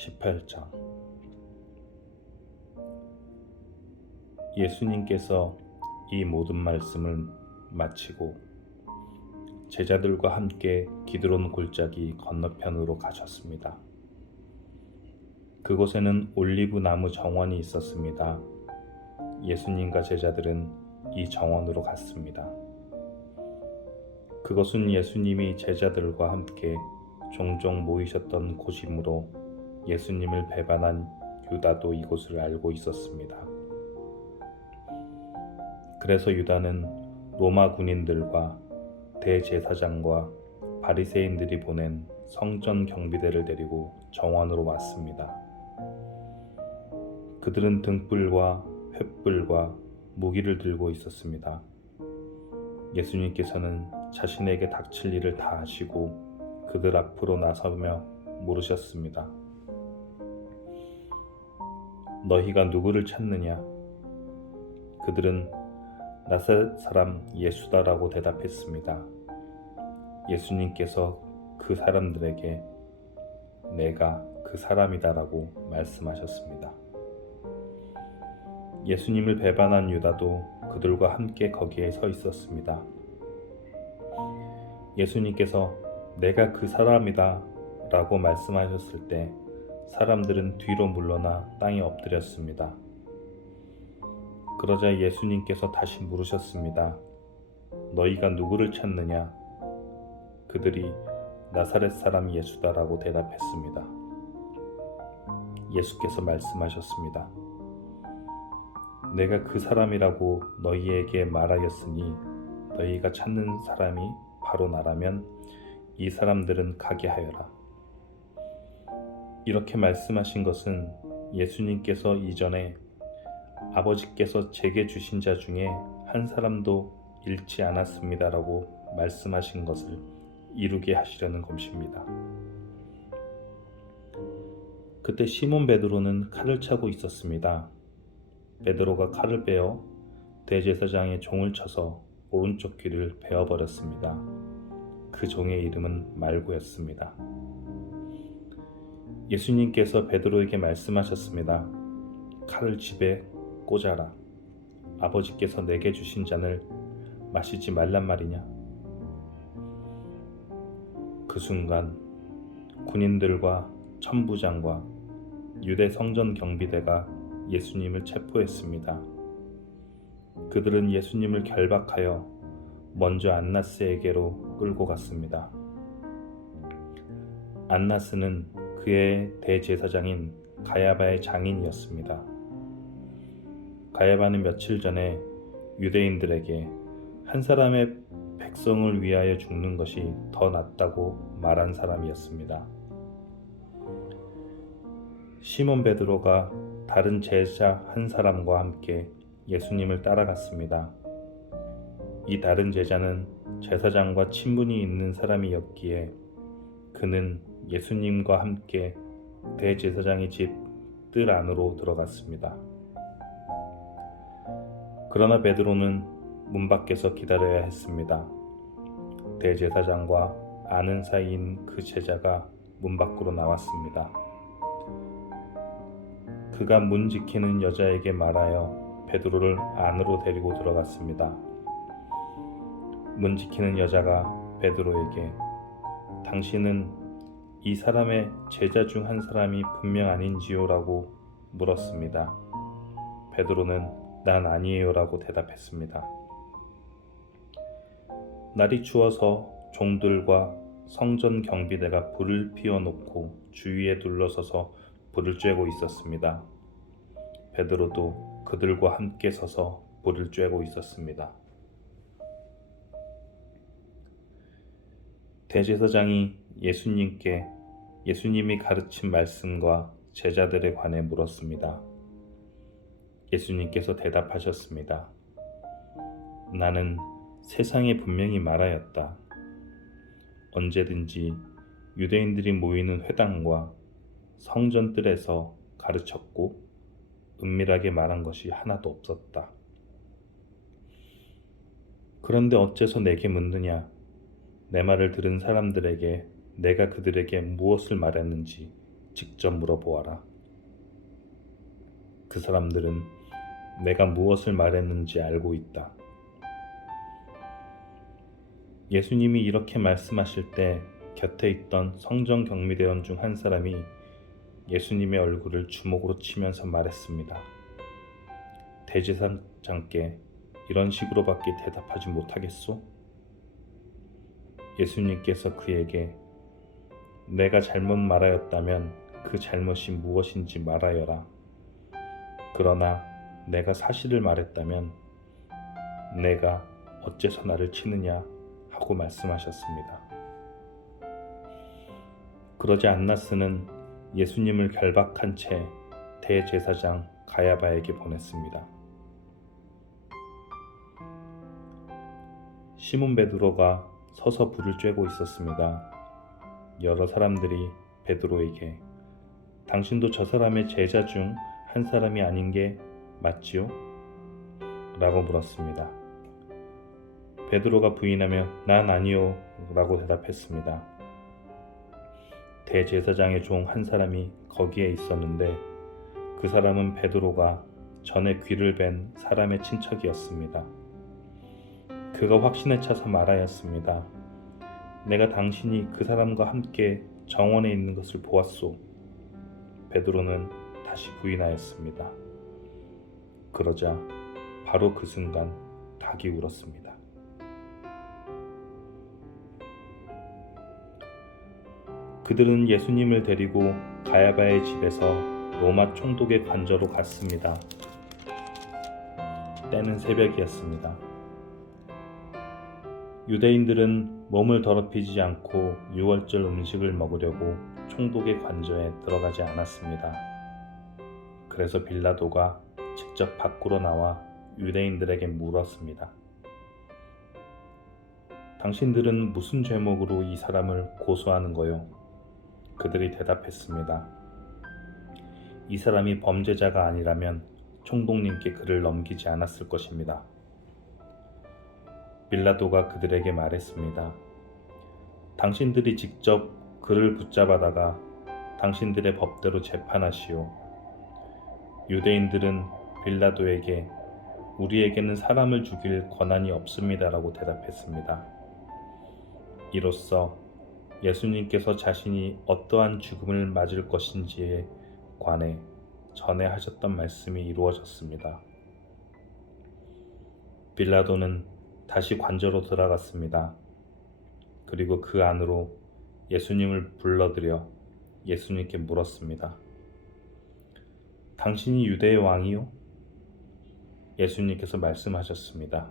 18장. 예수님께서 이 모든 말씀을 마치고 제자들과 함께 기드론 골짜기 건너편으로 가셨습니다. 그곳에는 올리브 나무 정원이 있었습니다. 예수님과 제자들은 이 정원으로 갔습니다. 그것은 예수님이 제자들과 함께 종종 모이셨던 곳이므로 예수님을 배반한 유다도 이곳을 알고 있었습니다. 그래서 유다는 로마 군인들과 대제사장과 바리새인들이 보낸 성전 경비대를 데리고 정원으로 왔습니다. 그들은 등불과 횃불과 무기를 들고 있었습니다. 예수님께서는 자신에게 닥칠 일을 다 아시고 그들 앞으로 나서며 물으셨습니다. 너희가 누구를 찾느냐? 그들은 나사렛 사람 예수다라고 대답했습니다. 예수님께서 그 사람들에게 내가 그 사람이다라고 말씀하셨습니다. 예수님을 배반한 유다도 그들과 함께 거기에 서 있었습니다. 예수님께서 내가 그 사람이다 라고 말씀하셨을 때 사람들은 뒤로 물러나 땅에 엎드렸습니다. 그러자 예수님께서 다시 물으셨습니다. 너희가 누구를 찾느냐? 그들이 나사렛 사람 예수다라고 대답했습니다. 예수께서 말씀하셨습니다. 내가 그 사람이라고 너희에게 말하였으니 너희가 찾는 사람이 바로 나라면 이 사람들은 가게 하여라. 이렇게 말씀하신 것은 예수님께서 이전에 아버지께서 제게 주신 자 중에 한 사람도 잃지 않았습니다라고 말씀하신 것을 이루게 하시려는 것입니다. 그때 시몬 베드로는 칼을 차고 있었습니다. 베드로가 칼을 빼어 대제사장의 종을 쳐서 오른쪽 귀를 베어버렸습니다. 그 종의 이름은 말고였습니다. 예수님께서 베드로에게 말씀하셨습니다. 칼을 집에 꽂아라. 아버지께서 내게 주신 잔을 마시지 말란 말이냐? 그 순간 군인들과 천부장과 유대 성전 경비대가 예수님을 체포했습니다. 그들은 예수님을 결박하여 먼저 안나스에게로 끌고 갔습니다. 안나스는 그의 대제사장인 가야바의 장인이었습니다. 가야바는 며칠 전에 유대인들에게 한 사람의 백성을 위하여 죽는 것이 더 낫다고 말한 사람이었습니다. 시몬 베드로가 다른 제자 한 사람과 함께 예수님을 따라갔습니다. 이 다른 제자는 제사장과 친분이 있는 사람이었기에 그는 예수님과 함께 대제사장의 집 뜰 안으로 들어갔습니다. 그러나 베드로는 문 밖에서 기다려야 했습니다. 대제사장과 아는 사이인 그 제자가 문 밖으로 나왔습니다. 그가 문 지키는 여자에게 말하여 베드로를 안으로 데리고 들어갔습니다. 문 지키는 여자가 베드로에게 당신은 이 사람의 제자 중 한 사람이 분명 아닌지요? 라고 물었습니다. 베드로는 난 아니에요 라고 대답했습니다. 날이 추워서 종들과 성전 경비대가 불을 피워놓고 주위에 둘러서서 불을 쬐고 있었습니다. 베드로도 그들과 함께 서서 불을 쬐고 있었습니다. 대제사장이 예수님께 예수님이 가르친 말씀과 제자들에 관해 물었습니다. 예수님께서 대답하셨습니다. 나는 세상에 분명히 말하였다. 언제든지 유대인들이 모이는 회당과 성전뜰에서 가르쳤고 은밀하게 말한 것이 하나도 없었다. 그런데 어째서 내게 묻느냐? 내 말을 들은 사람들에게 내가 그들에게 무엇을 말했는지 직접 물어보아라. 그 사람들은 내가 무엇을 말했는지 알고 있다. 예수님이 이렇게 말씀하실 때 곁에 있던 성전 경비대원 중 한 사람이 예수님의 얼굴을 주먹으로 치면서 말했습니다. 대제사장께 이런 식으로밖에 대답하지 못하겠소? 예수님께서 그에게 내가 잘못 말하였다면 그 잘못이 무엇인지 말하여라. 그러나 내가 사실을 말했다면 내가 어째서 나를 치느냐 하고 말씀하셨습니다. 그러자 안나스는 예수님을 결박한 채 대제사장 가야바에게 보냈습니다. 시몬 베드로가 서서 불을 쬐고 있었습니다. 여러 사람들이 베드로에게 당신도 저 사람의 제자 중 한 사람이 아닌 게 맞지요? 라고 물었습니다. 베드로가 부인하며 난 아니요 라고 대답했습니다. 대제사장의 종 한 사람이 거기에 있었는데 그 사람은 베드로가 전에 귀를 벤 사람의 친척이었습니다. 그가 확신에 차서 말하였습니다. 내가 당신이 그 사람과 함께 정원에 있는 것을 보았소. 베드로는 다시 부인하였습니다. 그러자 바로 그 순간 닭이 울었습니다. 그들은 예수님을 데리고 가야바의 집에서 로마 총독의 관저로 갔습니다. 때는 새벽이었습니다. 유대인들은 몸을 더럽히지 않고 유월절 음식을 먹으려고 총독의 관저에 들어가지 않았습니다. 그래서 빌라도가 직접 밖으로 나와 유대인들에게 물었습니다. 당신들은 무슨 죄목으로 이 사람을 고소하는 거요? 그들이 대답했습니다. 이 사람이 범죄자가 아니라면 총독님께 그를 넘기지 않았을 것입니다. 빌라도가 그들에게 말했습니다. 당신들이 직접 그를 붙잡아다가 당신들의 법대로 재판하시오. 유대인들은 빌라도에게 우리에게는 사람을 죽일 권한이 없습니다라고 대답했습니다. 이로써 예수님께서 자신이 어떠한 죽음을 맞을 것인지에 관해 전에 하셨던 말씀이 이루어졌습니다. 빌라도는 다시 관저로 들어갔습니다. 그리고 그 안으로 예수님을 불러들여 예수님께 물었습니다. 당신이 유대의 왕이요? 예수님께서 말씀하셨습니다.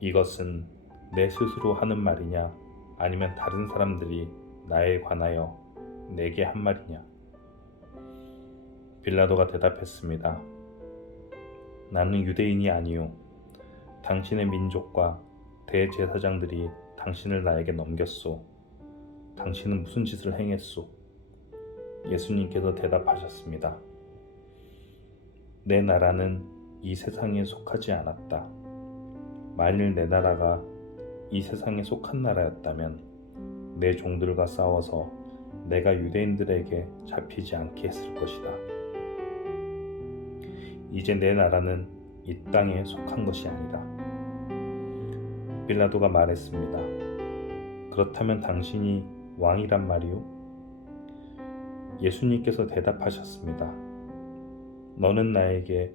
이것은 내 스스로 하는 말이냐 아니면 다른 사람들이 나에 관하여 내게 한 말이냐? 빌라도가 대답했습니다. 나는 유대인이 아니요. 당신의 민족과 대제사장들이 당신을 나에게 넘겼소. 당신은 무슨 짓을 행했소? 예수님께서 대답하셨습니다. 내 나라는 이 세상에 속하지 않았다. 만일 내 나라가 이 세상에 속한 나라였다면 내 종들과 싸워서 내가 유대인들에게 잡히지 않게 했을 것이다. 이제 내 나라는 이 땅에 속한 것이 아니다. 빌라도가 말했습니다. 그렇다면 당신이 왕이란 말이오? 예수님께서 대답하셨습니다. 너는 나에게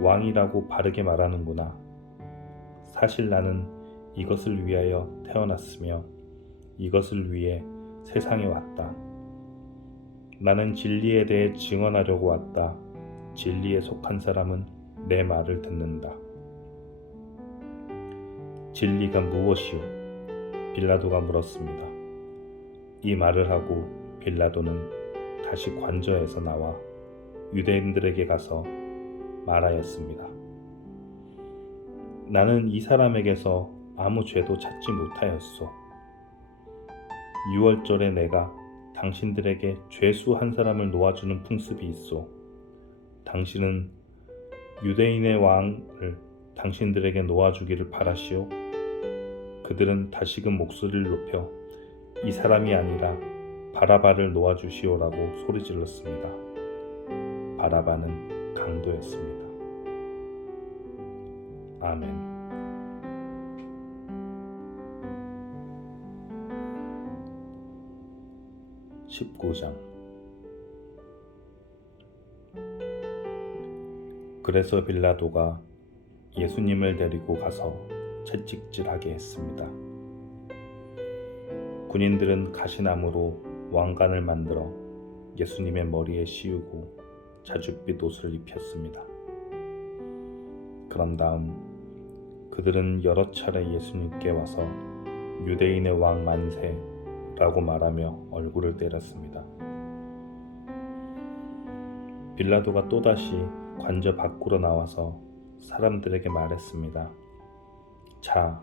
왕이라고 바르게 말하는구나. 사실 나는 이것을 위하여 태어났으며 이것을 위해 세상에 왔다. 나는 진리에 대해 증언하려고 왔다. 진리에 속한 사람은 내 말을 듣는다. 진리가 무엇이오? 빌라도가 물었습니다. 이 말을 하고 빌라도는 다시 관저에서 나와 유대인들에게 가서 말하였습니다. 나는 이 사람에게서 아무 죄도 찾지 못하였소. 유월절에 내가 당신들에게 죄수 한 사람을 놓아주는 풍습이 있소. 당신은 유대인의 왕을 당신들에게 놓아주기를 바라시오. 그들은 다시금 목소리를 높여 이 사람이 아니라 바라바를 놓아주시오라고 소리질렀습니다. 바라바는 강도였습니다. 아멘. (19장) 그래서 빌라도가 예수님을 데리고 가서 채찍질하게 했습니다. 군인들은 가시나무로 왕관을 만들어 예수님의 머리에 씌우고 자줏빛 옷을 입혔습니다. 그런 다음 그들은 여러 차례 예수님께 와서 유대인의 왕 만세라고 말하며 얼굴을 때렸습니다. 빌라도가 또다시 관저 밖으로 나와서 사람들에게 말했습니다. 자,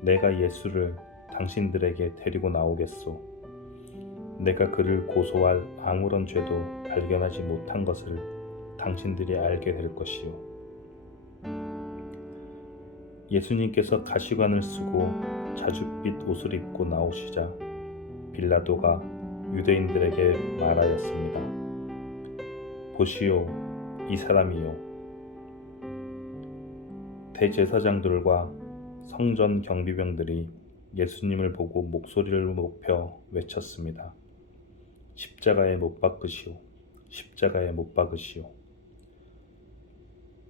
내가 예수를 당신들에게 데리고 나오겠소. 내가 그를 고소할 아무런 죄도 발견하지 못한 것을 당신들이 알게 될 것이요. 예수님께서 가시관을 쓰고 자줏빛 옷을 입고 나오시자 빌라도가 유대인들에게 말하였습니다. 보시오, 이 사람이요. 대제사장들과 성전 경비병들이 예수님을 보고 목소리를 높여 외쳤습니다. 십자가에 못 박으시오. 십자가에 못 박으시오.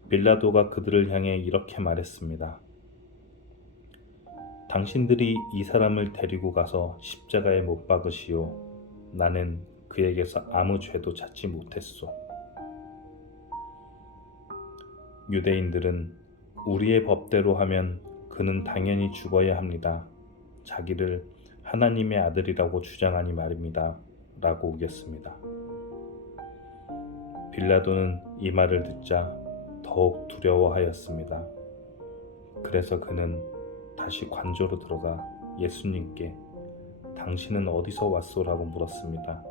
빌라도가 그들을 향해 이렇게 말했습니다. 당신들이 이 사람을 데리고 가서 십자가에 못 박으시오. 나는 그에게서 아무 죄도 찾지 못했소. 유대인들은 우리의 법대로 하면 그는 당연히 죽어야 합니다. 자기를 하나님의 아들이라고 주장하니 말입니다. 라고 우겼습니다. 빌라도는 이 말을 듣자 더욱 두려워하였습니다. 그래서 그는 다시 관저로 들어가 예수님께 당신은 어디서 왔소라고 물었습니다.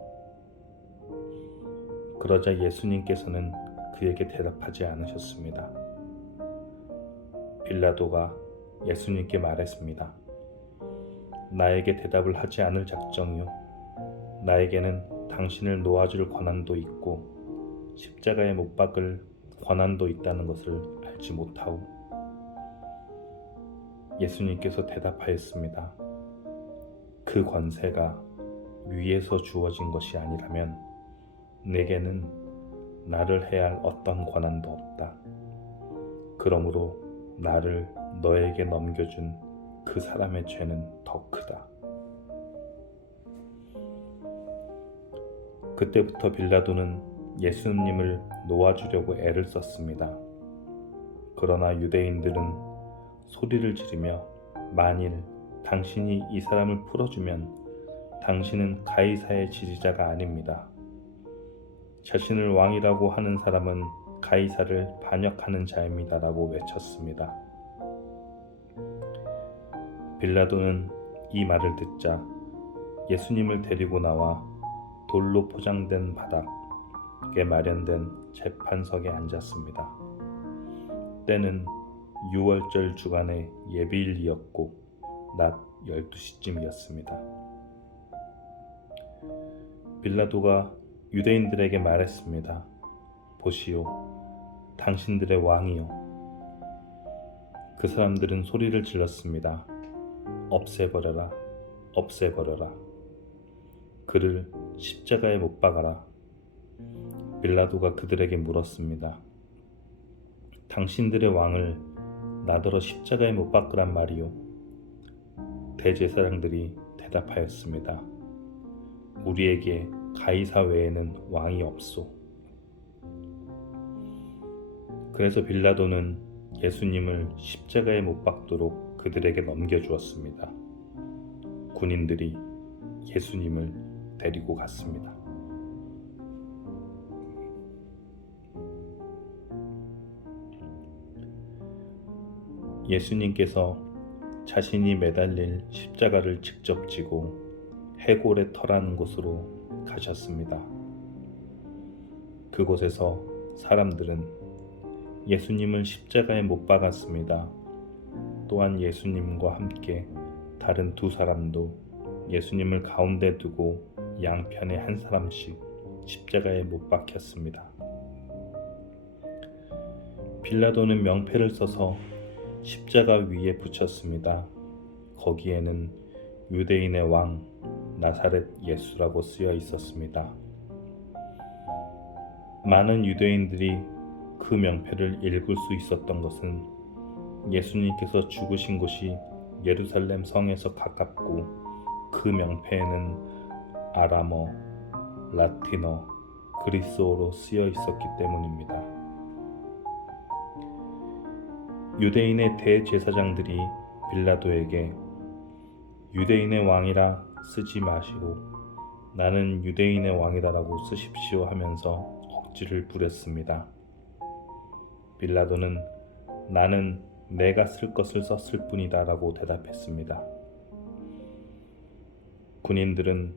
그러자 예수님께서는 그에게 대답하지 않으셨습니다. 빌라도가 예수님께 말했습니다. 나에게 대답을 하지 않을 작정이요. 나에게는 당신을 놓아줄 권한도 있고 십자가에 못 박을 권한도 있다는 것을 알지 못하오. 예수님께서 대답하였습니다. 그 권세가 위에서 주어진 것이 아니라면 내게는 나를 해할 어떤 권한도 없다. 그러므로 나를 너에게 넘겨준 그 사람의 죄는 더 크다. 그때부터 빌라도는 예수님을 놓아주려고 애를 썼습니다. 그러나 유대인들은 소리를 지르며 만일 당신이 이 사람을 풀어주면 당신은 가이사의 지지자가 아닙니다. 자신을 왕이라고 하는 사람은 가이사를 반역하는 자입니다. 라고 외쳤습니다. 빌라도는 이 말을 듣자 예수님을 데리고 나와 돌로 포장된 바닥에 마련된 재판석에 앉았습니다. 때는 6월절 주간의 예비일이었고 낮 12시쯤이었습니다. 빌라도가 유대인들에게 말했습니다. 보시오, 당신들의 왕이요. 그 사람들은 소리를 질렀습니다. 없애버려라, 없애버려라. 그를 십자가에 못 박아라. 빌라도가 그들에게 물었습니다. 당신들의 왕을 나더러 십자가에 못 박으란 말이요. 대제사장들이 대답하였습니다. 우리에게 가이사 외에는 왕이 없소. 그래서 빌라도는 예수님을 십자가에 못 박도록 그들에게 넘겨주었습니다. 군인들이 예수님을 데리고 갔습니다. 예수님께서 자신이 매달릴 십자가를 직접 지고 해골의 터라는 곳으로 가셨습니다. 그곳에서 사람들은 예수님을 십자가에 못 박았습니다. 또한 예수님과 함께 다른 두 사람도 예수님을 가운데 두고 양편에 한 사람씩 십자가에 못 박혔습니다. 빌라도는 명패를 써서 십자가 위에 붙였습니다. 거기에는 유대인의 왕 나사렛 예수라고 쓰여 있었습니다. 많은 유대인들이 그 명패를 읽을 수 있었던 것은 예수님께서 죽으신 곳이 예루살렘 성에서 가깝고 그 명패에는 아람어, 라틴어, 그리스어로 쓰여 있었기 때문입니다. 유대인의 대제사장들이 빌라도에게 유대인의 왕이라 쓰지 마시고 나는 유대인의 왕이다라고 쓰십시오 하면서 억지를 부렸습니다. 빌라도는 나는 내가 쓸 것을 썼을 뿐이다 라고 대답했습니다. 군인들은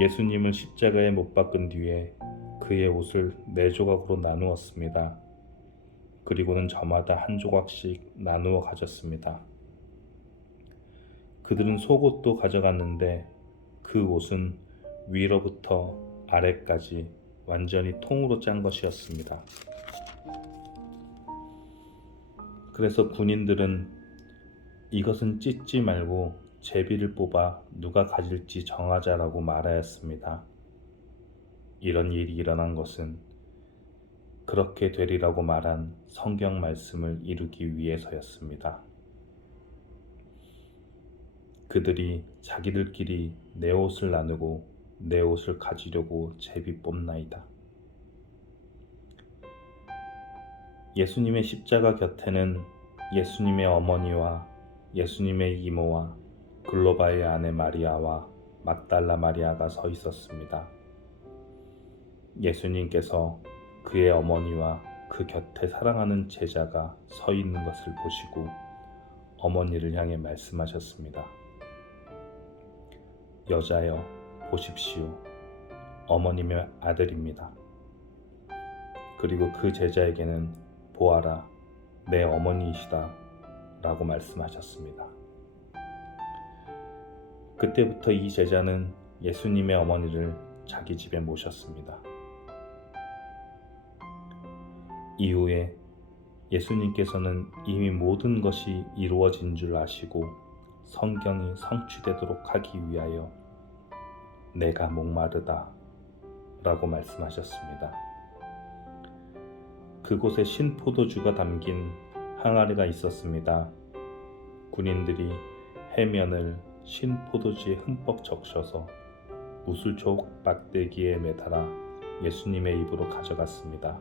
예수님을 십자가에 못 박은 뒤에 그의 옷을 4조각으로 나누었습니다. 그리고는 저마다 한 조각씩 나누어 가졌습니다. 그들은 속옷도 가져갔는데 그 옷은 위로부터 아래까지 완전히 통으로 짠 것이었습니다. 그래서 군인들은 이것은 찢지 말고 제비를 뽑아 누가 가질지 정하자라고 말하였습니다. 이런 일이 일어난 것은 그렇게 되리라고 말한 성경 말씀을 이루기 위해서였습니다. 그들이 자기들끼리 내 옷을 나누고 내 옷을 가지려고 제비 뽑나이다. 예수님의 십자가 곁에는 예수님의 어머니와 예수님의 이모와 글로바의 아내 마리아와 막달라 마리아가 서 있었습니다. 예수님께서 그의 어머니와 그 곁에 사랑하는 제자가 서 있는 것을 보시고 어머니를 향해 말씀하셨습니다. 여자여, 보십시오. 어머님의 아들입니다. 그리고 그 제자에게는 보아라, 내 어머니이시다 라고 말씀하셨습니다. 그때부터 이 제자는 예수님의 어머니를 자기 집에 모셨습니다. 이후에 예수님께서는 이미 모든 것이 이루어진 줄 아시고 성경이 성취되도록 하기 위하여 내가 목마르다 라고 말씀하셨습니다. 그곳에 신포도주가 담긴 항아리가 있었습니다. 군인들이 해면을 신포도주에 흠뻑 적셔서 우슬촉 막대기에 매달아 예수님의 입으로 가져갔습니다.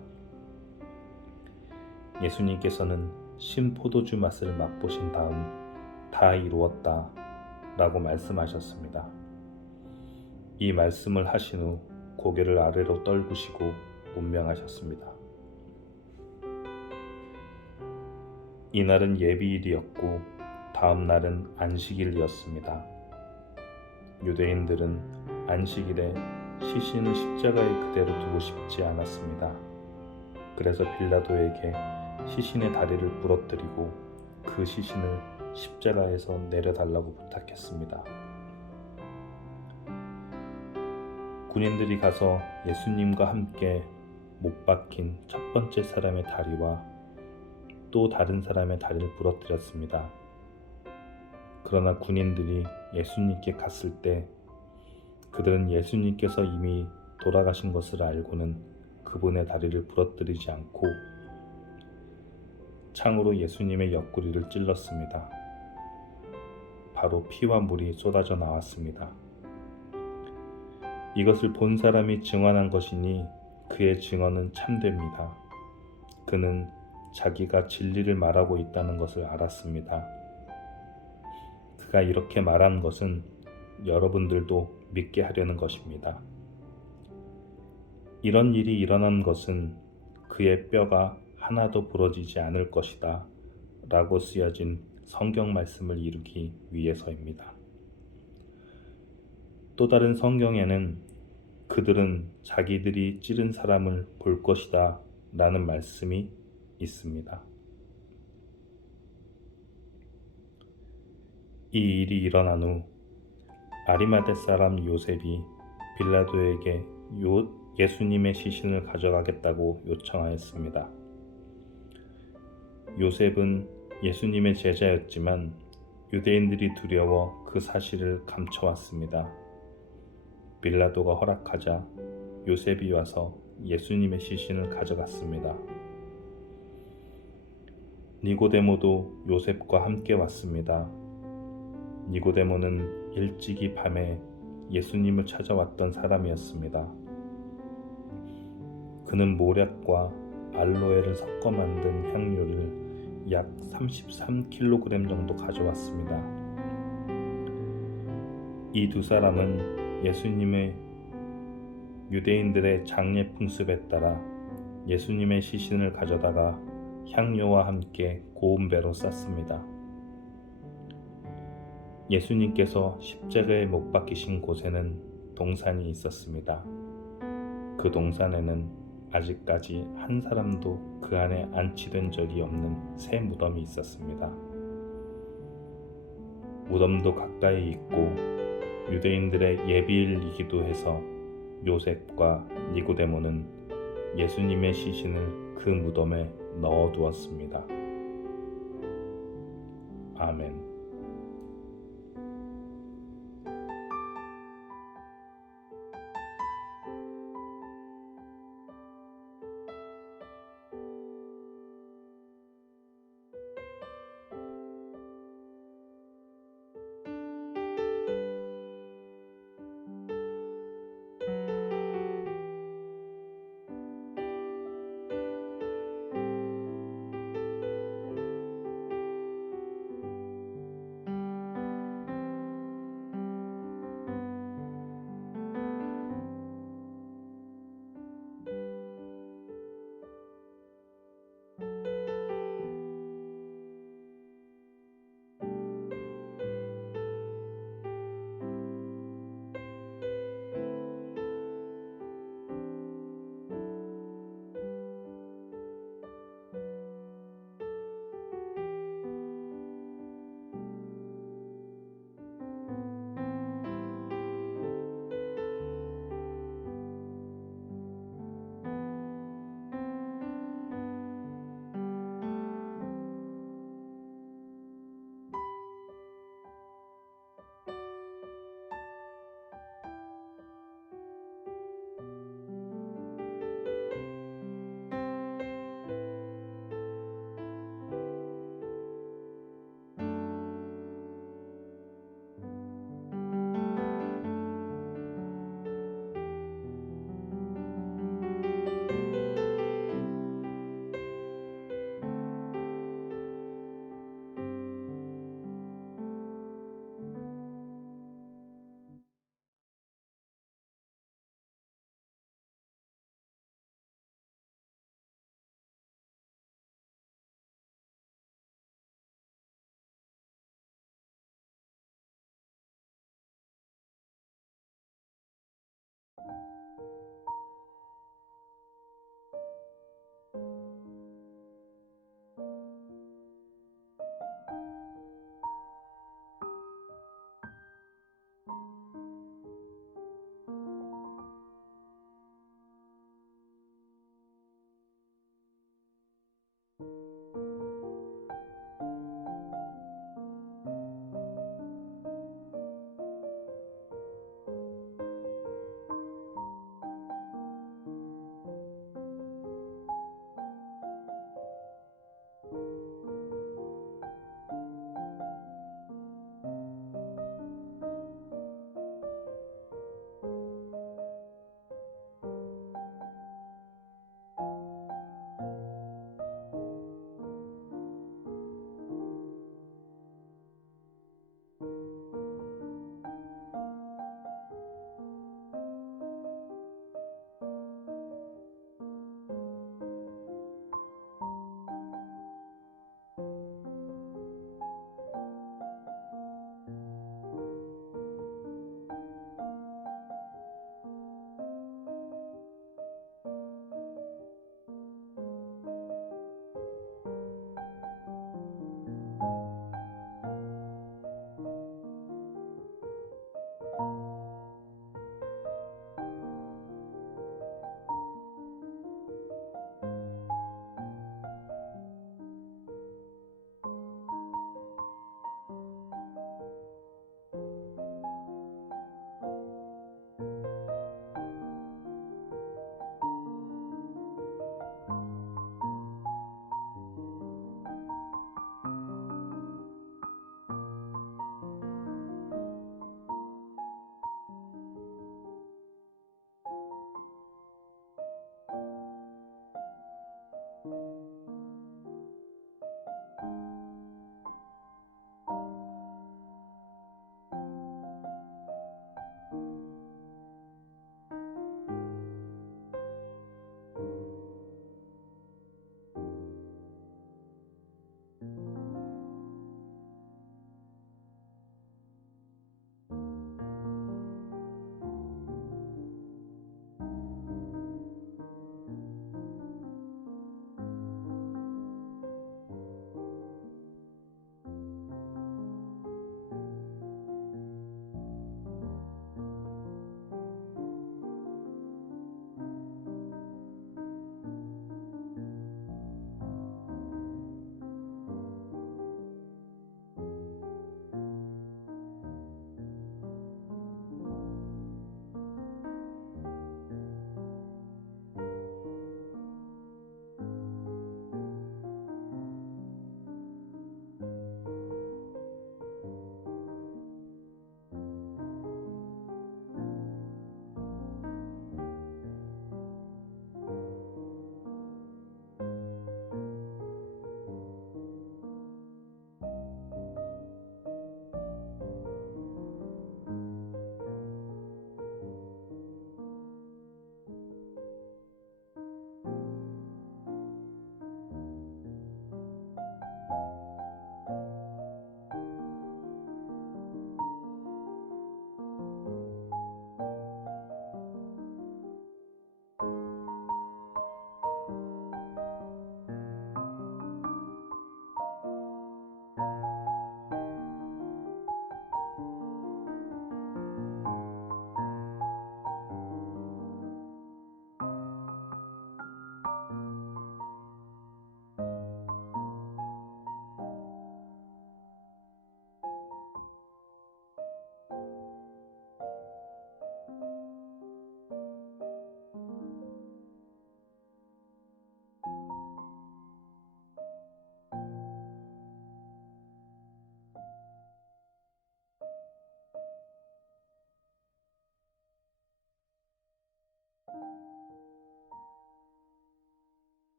예수님께서는 신포도주 맛을 맛보신 다음 다 이루었다 라고 말씀하셨습니다. 이 말씀을 하신 후 고개를 아래로 떨구시고 문명하셨습니다. 이날은 예비일이었고 다음 날은 안식일이었습니다. 유대인들은 안식일에 시신을 십자가에 그대로 두고 싶지 않았습니다. 그래서 빌라도에게 시신의 다리를 부러뜨리고 그 시신을 십자가에서 내려달라고 부탁했습니다. 군인들이 가서 예수님과 함께 못 박힌 첫 번째 사람의 다리와 또 다른 사람의 다리를 부러뜨렸습니다. 그러나 군인들이 예수님께 갔을 때 그들은 예수님께서 이미 돌아가신 것을 알고는 그분의 다리를 부러뜨리지 않고 창으로 예수님의 옆구리를 찔렀습니다. 바로 피와 물이 쏟아져 나왔습니다. 이것을 본 사람이 증언한 것이니 그의 증언은 참됩니다. 그는 자기가 진리를 말하고 있다는 것을 알았습니다. 그가 이렇게 말한 것은 여러분들도 믿게 하려는 것입니다. 이런 일이 일어난 것은 그의 뼈가 하나도 부러지지 않을 것이다 라고 쓰여진 성경 말씀을 이루기 위해서입니다. 또 다른 성경에는 그들은 자기들이 찌른 사람을 볼 것이다 라는 말씀이 있습니다. 이 일이 일어난 후 아리마대 사람 요셉이 빌라도에게 예수님의 시신을 가져가겠다고 요청하였습니다. 요셉은 예수님의 제자였지만 유대인들이 두려워 그 사실을 감춰왔습니다. 빌라도가 허락하자 요셉이 와서 예수님의 시신을 가져갔습니다. 니고데모도 요셉과 함께 왔습니다. 니고데모는 일찍이 밤에 예수님을 찾아왔던 사람이었습니다. 그는 모략과 알로에를 섞어 만든 향료를 약 33kg 정도 가져왔습니다. 이 두 사람은 예수님의 유대인들의 장례 풍습에 따라 예수님의 시신을 가져다가 향료와 함께 고운 배로 쌌습니다. 예수님께서 십자가에 못 박히신 곳에는 동산이 있었습니다. 그 동산에는 아직까지 한 사람도 그 안에 안치된 적이 없는 새 무덤이 있었습니다. 무덤도 가까이 있고 유대인들의 예비일이기도 해서 요셉과 니고데모는 예수님의 시신을 그 무덤에 넣어두었습니다. 아멘.